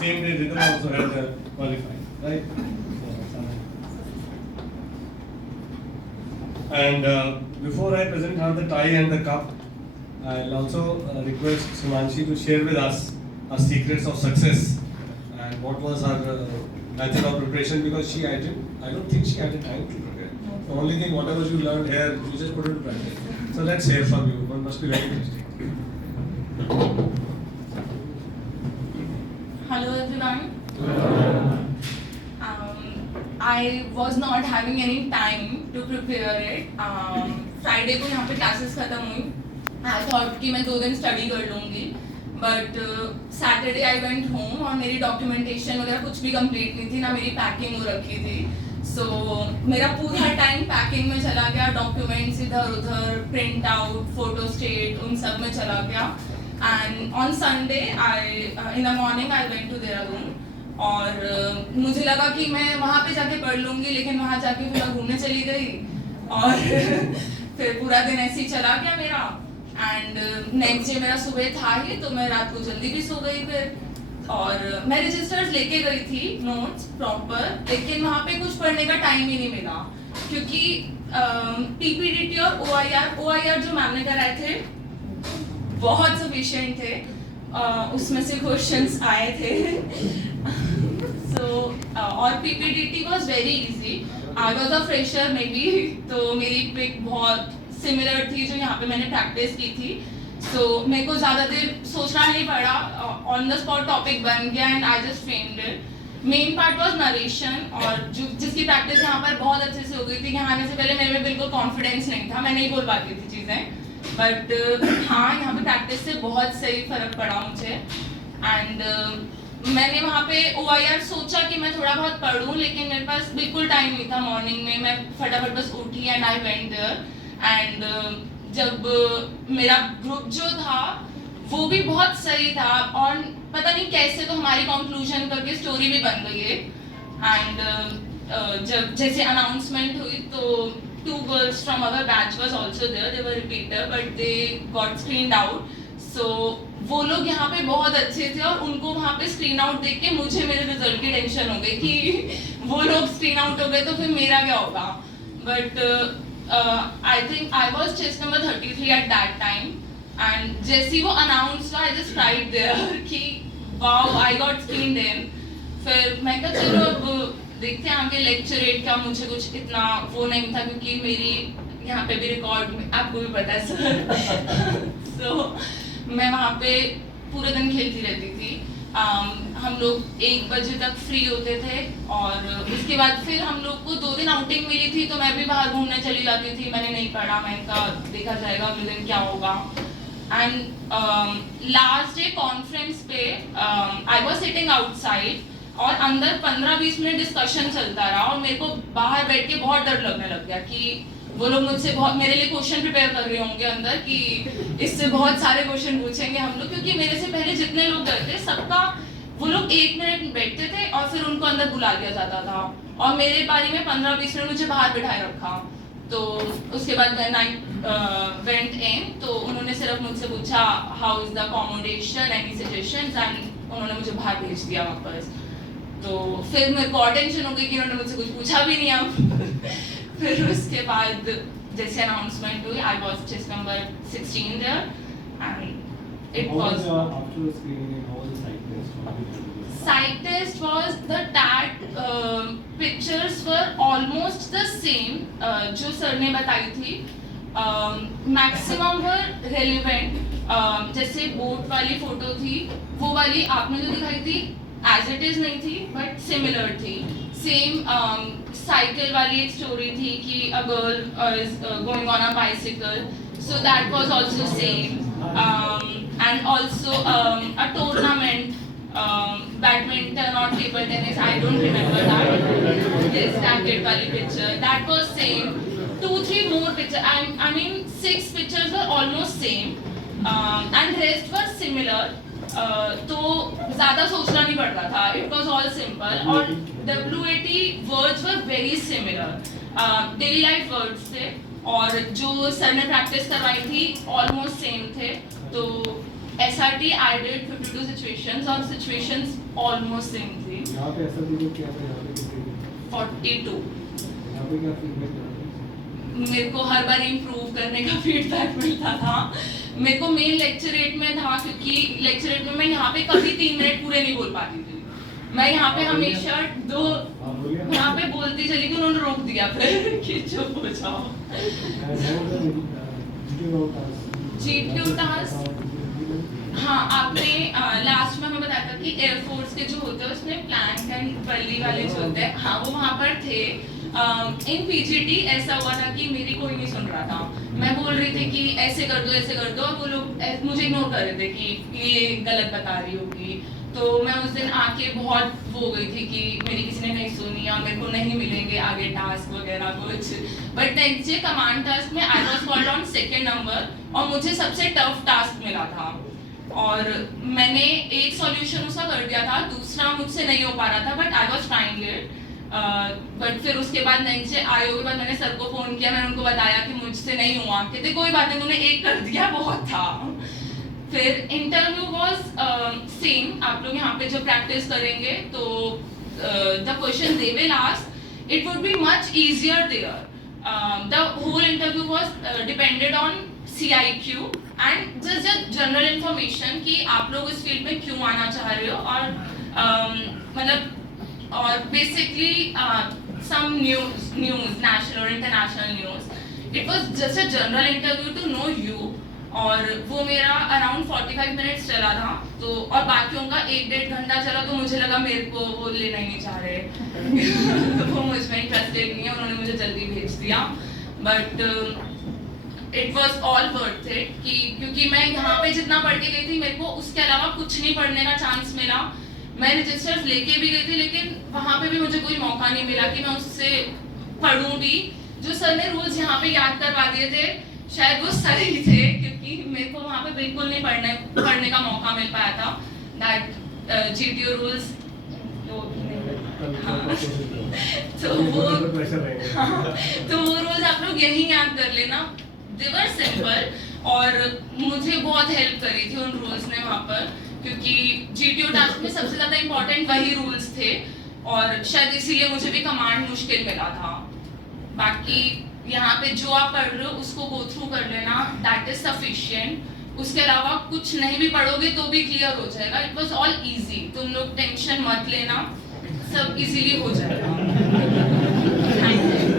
same day Rhythm also had qualified, right? And before I present her the tie and the cup, I'll also request Sumanshi to share with us her secrets of success and what was her method of preparation, because I don't think she had the time to prepare. The only thing, whatever you learned here, you just put it to practice. So let's hear from you. One must be very interesting. Hello everyone. I was not having any time to prepare it. Friday को यहाँ पे classes खत्म हुई. I thought कि मैं 2 दिन study कर लूँगी. But Saturday I went home और मेरी documentation वगैरह कुछ भी complete नहीं थी, ना मेरी packing हो रखी थी. So मेरा पूरा time packing में चला गया, documents इधर उधर, print out, photo state, उन सब में चला गया. And on Sunday in the morning I went to Dehradun. और मुझे लगा कि मैं वहाँ पे जाके पढ़ लूँगी, लेकिन वहाँ जाके फिर मैं घूमने चली गई और फिर पूरा दिन ऐसे ही चला गया मेरा. एंड नेक्स्ट डे मेरा सुबह था ही, तो मैं रात को जल्दी भी सो गई फिर. और मैं रजिस्टर्स लेके गई थी, नोट्स प्रॉपर, लेकिन वहाँ पे कुछ पढ़ने का टाइम ही नहीं मिला, क्योंकि पीपीडीटी और ओआईआर जो मैम ने कराए थे बहुत सफिशिएंट थे. उसमें से क्वेश्चंस आए थे. और PPDT was very easy. I was a fresher may be, तो मेरी पिक बहुत सिमिलर थी जो यहाँ पे मैंने प्रैक्टिस की थी. सो मेरे को ज़्यादा देर सोचना नहीं पड़ा, ऑन द स्पॉट टॉपिक बन गया and I just framed it. Main part was narration, और जिसकी प्रैक्टिस यहाँ पर बहुत अच्छे से हो गई थी. यहाँ आने से पहले मेरे में बिल्कुल कॉन्फिडेंस नहीं था, मैं नहीं बोल पाती थी चीज़ें. बट हाँ, यहाँ पे प्रैक्टिस से बहुत सही फर्क पड़ा मुझे. एंड मैंने वहाँ पे ओआईआर सोचा कि मैं थोड़ा बहुत पढ़ूँ, लेकिन मेरे पास बिल्कुल टाइम नहीं था. मॉर्निंग में मैं फटाफट बस उठी and I went there. And जब मेरा ग्रुप जो था वो भी बहुत सही था, और पता नहीं कैसे तो हमारी कंक्लूजन करके स्टोरी भी बन गई है. एंड जब जैसे अनाउंसमेंट हुई तो 2 girls from our batch was also there. They were repeater, but they got screened out. So वो लोग यहाँ पे बहुत अच्छे थे, और उनको वहाँ पे स्क्रीन आउट देख के मुझे मेरे रिजल्ट की टेंशन हो गई कि वो लोग स्क्रीन आउट हो गए तो फिर मेरा क्या होगा. But I think I was chest number 33 at that time. And जैसे ही वो अनाउंस हुआ, आई जस्ट राइट देयर कि वाओ, आई गॉट स्क्रीन्ड इन. फिर मैं कहा चलो अब देखते हैं आगे लेक्चर 8 का. मुझे कुछ इतना वो नहीं था, क्योंकि मेरी यहाँ पे भी रिकॉर्ड आपको भी पता है सर. सो मैं वहाँ पे पूरे दिन खेलती रहती थी. हम लोग 1 बजे तक फ्री होते थे, और उसके बाद फिर हम लोग को 2 दिन आउटिंग मिली थी, तो मैं भी बाहर घूमने चली जाती थी. मैंने नहीं पढ़ा, मैंने कहा देखा जाएगा अगले दिन क्या होगा. एंड लास्ट डे कॉन्फ्रेंस पे आई वॉज सिटिंग आउटसाइड, और अंदर 15-20 मिनट डिस्कशन चलता रहा, और मेरे को बाहर बैठ के बहुत डर लगने लग गया कि वो लोग मुझसे बहुत मेरे लिए क्वेश्चन प्रिपेयर कर रहे होंगे अंदर, कि इससे बहुत सारे क्वेश्चन पूछेंगे हम लोग. क्योंकि मेरे से पहले जितने लोग गए थे सबका वो लोग 1 मिनट बैठते थे और फिर उनको अंदर बुला दिया जाता था, और मेरे बारी में 15-20 मिनट मुझे बाहर बिठाए रखा. तो उसके बाद व्हेन आई वेंट इन, तो उन्होंने सिर्फ मुझसे पूछा how is the accommodation, any suggestions, and उन्होंने मुझे बाहर भेज दिया वापस. तो फिर मेरे को टेंशन हो गई कि उन्होंने मुझसे कुछ पूछा भी नहीं. अब फिर उसके बाद जैसे अनाउंसमेंट हुई, I was chest number 16 there, and it was after screening, how was the site test? Site test was the TAT pictures were almost the same जो सर ने बताई थी. मैक्सिमम वर रेलिवेंट. जैसे बोट वाली फोटो थी, वो वाली आपने जो दिखाई थी एज इट इज नहीं थी, बट सिमिलर थी. सेम साइकिल वाली एक स्टोरी थी कि a girl is going on a bicycle, so that was also same. And also a tournament, badminton or table tennis, I don't remember that. This racket wali picture, that was same. 2-3 more pictures, I mean 6 pictures were almost same, and rest were similar. तो ज़्यादा सोचना नहीं पड़ता था, it was all simple. और WAT words were very similar, daily life words थे, और जो सर ने प्रैक्टिस करवाई थी ऑलमोस्ट सेम थे. तो ऐसा SRT I did 52 situations और situations almost same थी. यहाँ पे ऐसा भी क्या था, यहाँ पे कितने थे? 42. यहाँ पे क्या फीडबैक था? मेरे को हर बार इम्प्रूव करने का फीडबैक मिलता था. मेरे को मेन लेक्चरेट में था, क्योंकि लेक्चरेट में मैं यहाँ पे कभी 3 मिनट पूरे नहीं बोल पाती थी. मैं यहाँ पे हमेशा यहाँ पे बोलती चली गई, उन्होंने रोक दिया फिर कि चुप हो जाओ. GTO टास्क, हाँ, आपने लास्ट में हमें बताया था कि एयरफोर्स के जो होते हैं उसमें प्लैंक एंड बल्ली वाले जो होते हैं, हाँ, वो वहाँ पर थे. इन PGT ऐसा हुआ था कि मेरी कोई नहीं सुन रहा था. मैं बोल रही थी कि ऐसे कर दो ऐसे कर दो, और वो लोग मुझे इग्नोर कर रहे थे कि ये गलत बता रही होगी. तो मैं उस दिन आके बहुत वो हो गई थी कि मेरी किसी ने नहीं सुनी या मेरे को नहीं मिलेंगे आगे टास्क वगैरह कुछ. But next day command task में I was called on 2nd number और मुझे सबसे टफ टास्क मिला था. और मैंने एक सॉल्यूशन उसका कर दिया था, दूसरा मुझसे नहीं हो पा रहा था, but I was trying it. But फिर उसके बाद नेक्स्ट डे आयो के बाद मैंने सर को फ़ोन किया, मैंने उनको बताया कि मुझसे नहीं हुआ. कहते कोई बात नहीं, उन्होंने एक कर दिया बहुत था. फिर इंटरव्यू वाज सेम. आप लोग यहाँ पे जो प्रैक्टिस करेंगे तो the question they will ask, it would be much easier there. The whole interview was depended on CIQ and just general information कि आप लोग इस फील्ड में क्यों आना चाह रहे हो, और मतलब और basically some news, national or international news. It was just a general interview to know you. और वो मेरा अराउंड 45 मिनट्स चला था. तो और बाकियों का 1-1.5 घंटा चला, तो मुझे लगा मेरे को वो लेना ही नहीं चाह रहे. वो मुझ में इंटरेस्टेड नहीं है, उन्होंने मुझे जल्दी भेज दिया. But it was all worth it, कि क्योंकि मैं यहाँ पे जितना पढ़ के गई थी, मेरे को उसके अलावा कुछ नहीं पढ़ने का चांस मिला. मैं रजिस्टर्स लेके भी गई थी, लेकिन वहाँ पे भी मुझे कोई मौका नहीं मिला कि मैं उससे पढ़ूँ भी. जो सर ने रूल्स यहाँ पे याद करवा दिए थे, शायद वो सही थे, क्योंकि मेरे को वहाँ पे बिल्कुल नहीं पढ़ने का मौका मिल पाया था. दैट GTO रूल्स तो वो रूल्स आप लोग यही याद कर लेना. दे वर सिंपल, और मुझे बहुत हेल्प करी थी उन रूल्स ने वहाँ पर, क्योंकि GTO टास्क में सबसे ज़्यादा इम्पोर्टेंट वही रूल्स थे, और शायद इसीलिए मुझे भी कमांड मुश्किल मिला था. बाकी यहाँ पे जो आप पढ़ रहे हो उसको गो थ्रू कर लेना, दैट इज सफिशिएंट. उसके अलावा कुछ नहीं भी पढ़ोगे तो भी क्लियर हो जाएगा. इट वॉज ऑल ईजी, तुम लोग टेंशन मत लेना, सब इजीली हो जाएगा. Thank you.